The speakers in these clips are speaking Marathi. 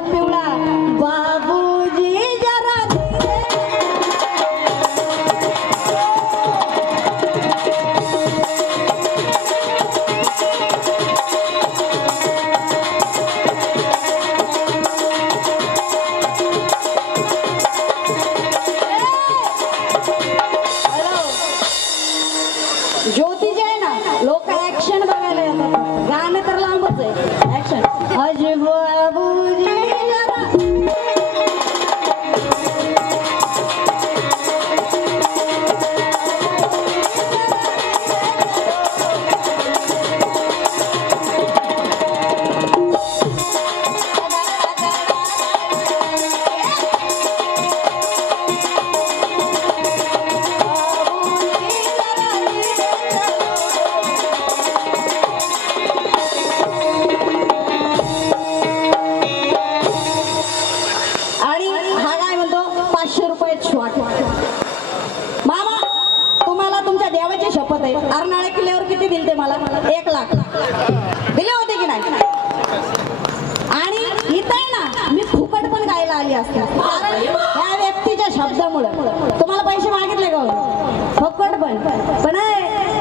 पिवळा असते या व्यक्तीच्या शब्दामुळे. तुम्हाला पैसे मागितले का हो? फुकट पण. पण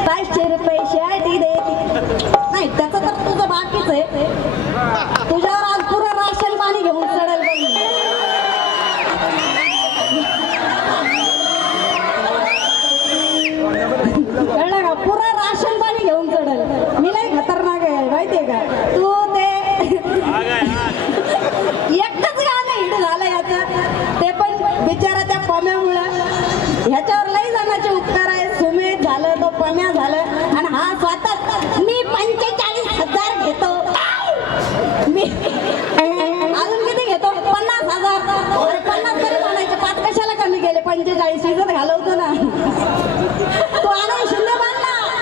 पाचशे रुपये पंचेचाळीस हजार घालवतो ना. तो आनंद शिंदे बांध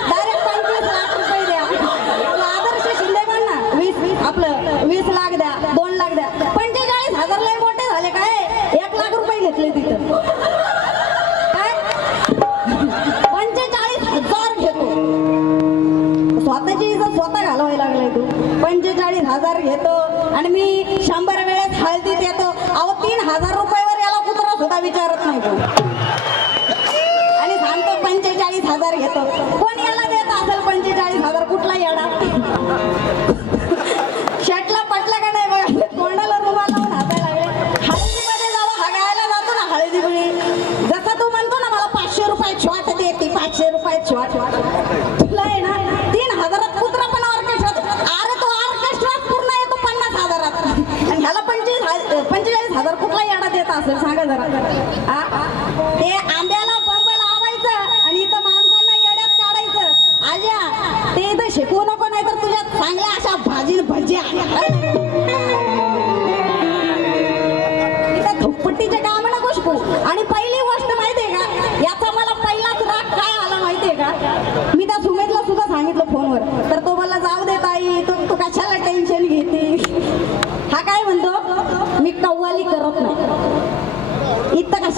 डायरेक्ट पंचवीस लाख रुपये द्या. आदर्श शिंदे बांध वीस वीस आपलं वीस लाख द्या दोन लाख द्या. पंचेचाळीस हजार लय मोठे झाले काय? एक लाख रुपये घेतले तिथं. पंचेचाळीस हजार घेतो. स्वतःची इज्जत स्वतः घालवायला लागलाय तू. पंचेचाळीस हजार घेतो आणि मी शंभर वेळेस हळदीत येतो. अहो तीन हजार रुपयावर याला कुत्रा सुद्धा विचारत नाही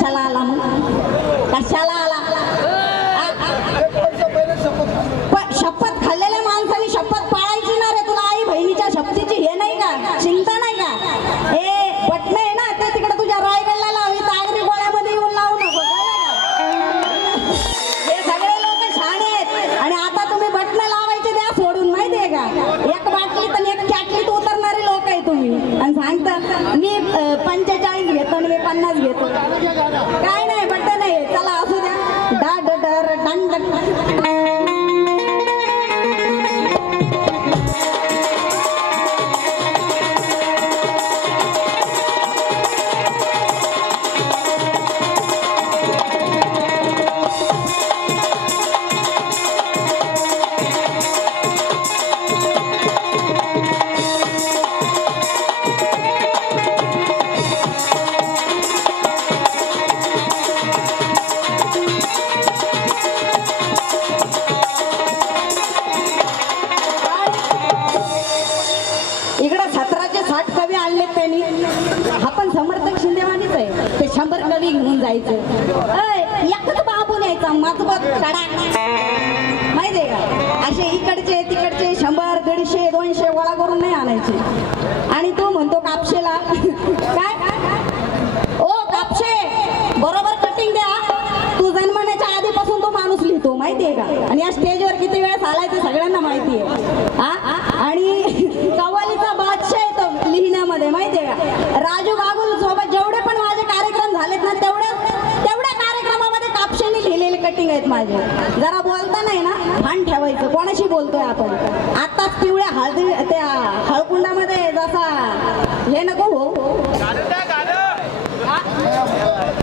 कशाला आला मग शपथ खाल्लेल्या माणसाने शपथ पाळायची ना रे तुला आई बहिणीच्या शपथीची हे नाही का? चिंता नाही का? हे पटणे आहे ना ते तिकडे तुझ्या रायगडला लावली तागरी गोळ्यामध्ये येऊन लावू नको. हे सगळे लोक छान आहेत. आणि आता तुम्ही बटणं लावायचे द्या सोडून माहिती आहे का? एक बाटलीत आणि एक कॅटलीत उतरणारे लोक आहे तुम्ही. आणि सांगता मी पंचायत पन्नास घेतो. काय? एकच बाबू यायचा मजबत कडा आहे का? असे इकडचे तिकडचे शंभर दीडशे दोनशे गोळा करून नाही आणायचे. आणि तो म्हणतो कापशेला. काय? ओ कापशे! बरोबर कटिंग द्या. तू जन्मण्याच्या आधीपासून तो माणूस लिहितो माहितीये का? आणि या स्टेजवर किती वेळेस आलाय ते सगळ्यांना माहितीये आहे. आणि कव्वालीचा बादशाह आहे तो लिहिण्यामध्ये माहिती का राजू बागुल सोबत जेवढे पण माझे कार्यक्रम झालेत ना तेवढे तेवढ्या कार्यक्रमामध्ये कापशेने लिहिलेले कटिंग आहेत माझे जरा बोलता नाही ना? भान ठेवायचं. कोणाशी बोलतोय आपण? आताच पिवळ्या हळदी त्या हळकुंडामध्ये जसा हे नको हो.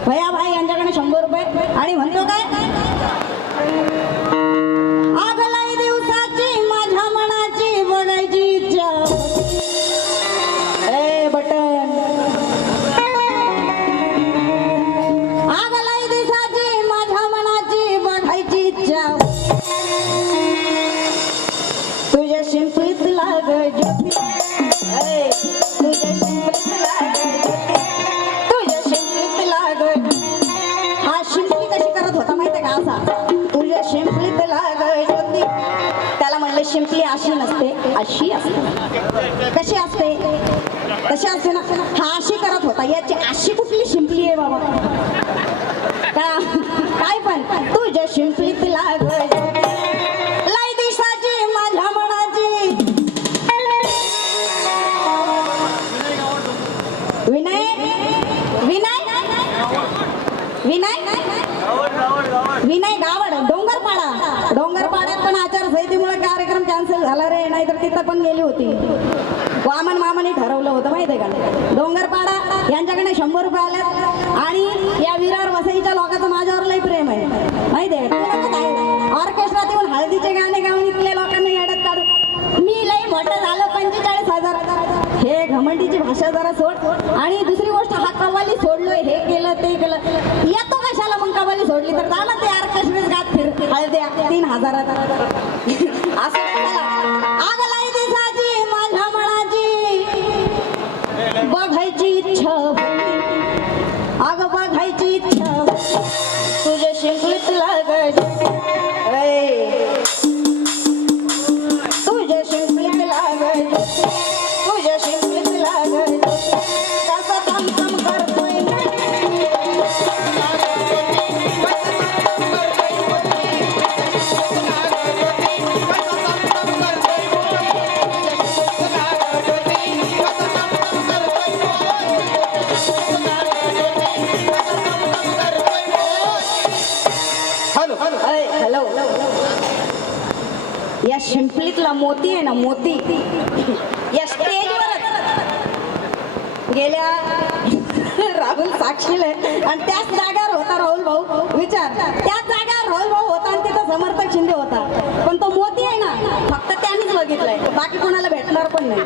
भैया भाई यांच्याकडे शंभर रुपये. आणि म्हणतो होता माहितीये तुझ्या शिंपलीत लाग ज्योती. त्याला म्हणलं शिंपली अशी नसते अशी असते. कशी असते? कशी असते ना? हा अशी करत होता. याची अशी कुठली शिंपली आहे बाबा? का? काय पण. तुझ्या शिंपलीत लाग लाई दिसाची माझ्या मनाची. विनय? विनय? विनय? नाही गावड डोंगरपाडा. डोंगरपाड्यात पण आचारसंहितेमुळे कार्यक्रम कॅन्सल झाला रे नाहीतर तिथं पण गेली होती. वामन मामाने ठरवलं होतं माहितीये का? डोंगरपाडा यांच्याकडे शंभर रुपये आले आणि या विरार वसईच्या लोकांचं माझ्यावर लई प्रेम आहे. माहितीये आहे. ऑर्केस्ट्रात येऊन हळदीचे गाणे गाऊन इथल्या लोकांना येड्यात काढू मी लई मोठं झालं पंचेचाळीस हजार. हे घमंडीची भाषा जरा सोड. आणि दुसरी गोष्ट हा कवाली सोडलोय हे केलं ते केलं. येतो कशाला मग कवाली सोडली? तर झालं तीन हजारात. असं शिंपलीतला मोती आहे ना मोती. या स्टेजवर गेल्या राहुल साक्षीला. आणि त्याच जागेवर होता राहुल भाऊ. विचार. त्याच जागेवर राहुल भाऊ होता आणि तिथं समर्थक शिंदे होता. पण तो मोती आहे ना फक्त त्यांनीच बघितलाय. बाकी कोणाला भेटणार पण नाही.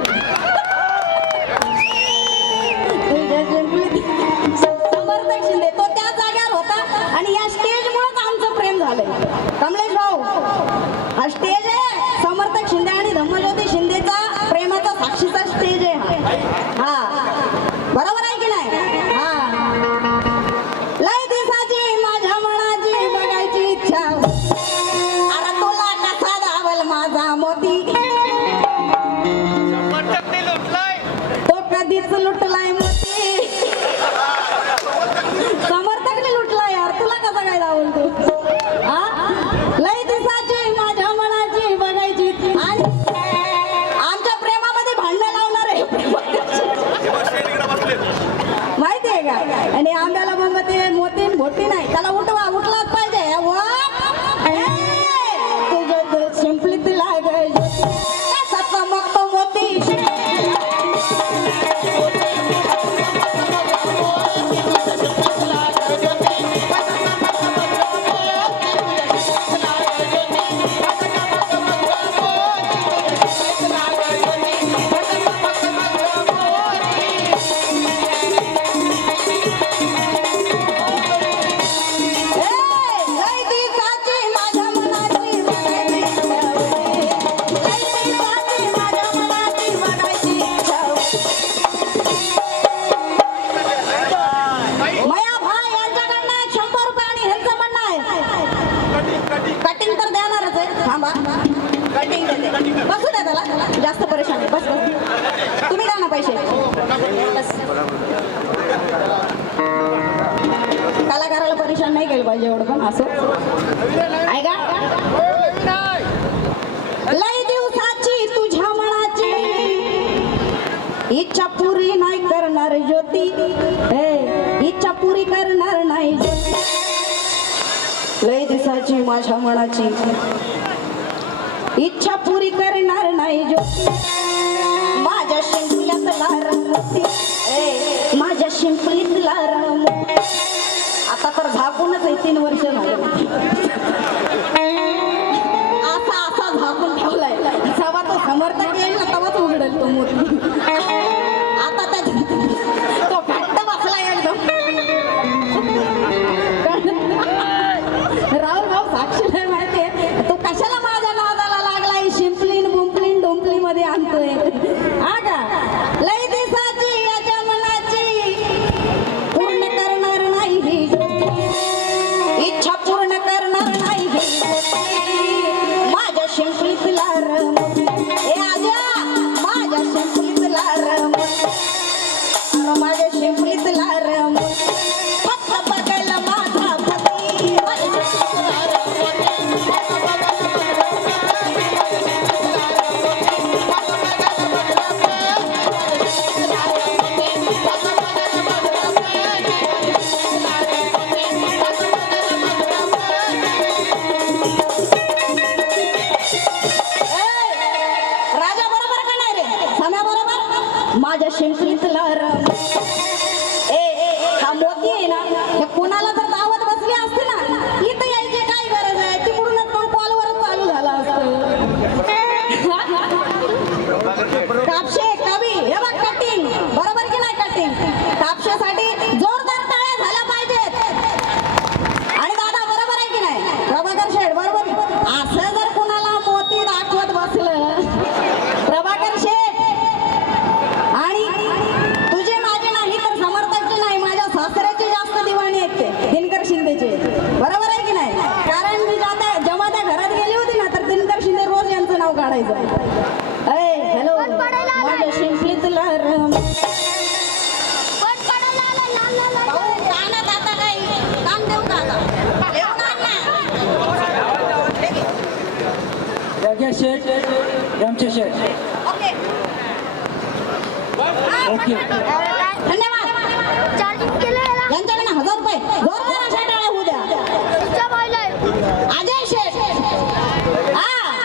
जास्त परेशान बस बस. तुम्ही द्या ना पैसे. कलाकाराला परेशान नाही केलं पाहिजे एवढं पण असं. आहे लई दिवसाची तुझ्या मनाची इच्छा पुरी नाही करणार ज्योती. इच्छा पुरी करणार नाही. लय दिसाची माझ्या मनाची इच्छा पुरी करणार नाही जो. माझ्या शिंपल्यात रंग माझ्या शिंपलीत आता तर झाकूनच आहे तीन वर्ष झाले. असा असा झाकून ठेवलाय. जेव्हा तो समर्थक येईल तेव्हाच उघडेल तो मूर्ती. não vai you.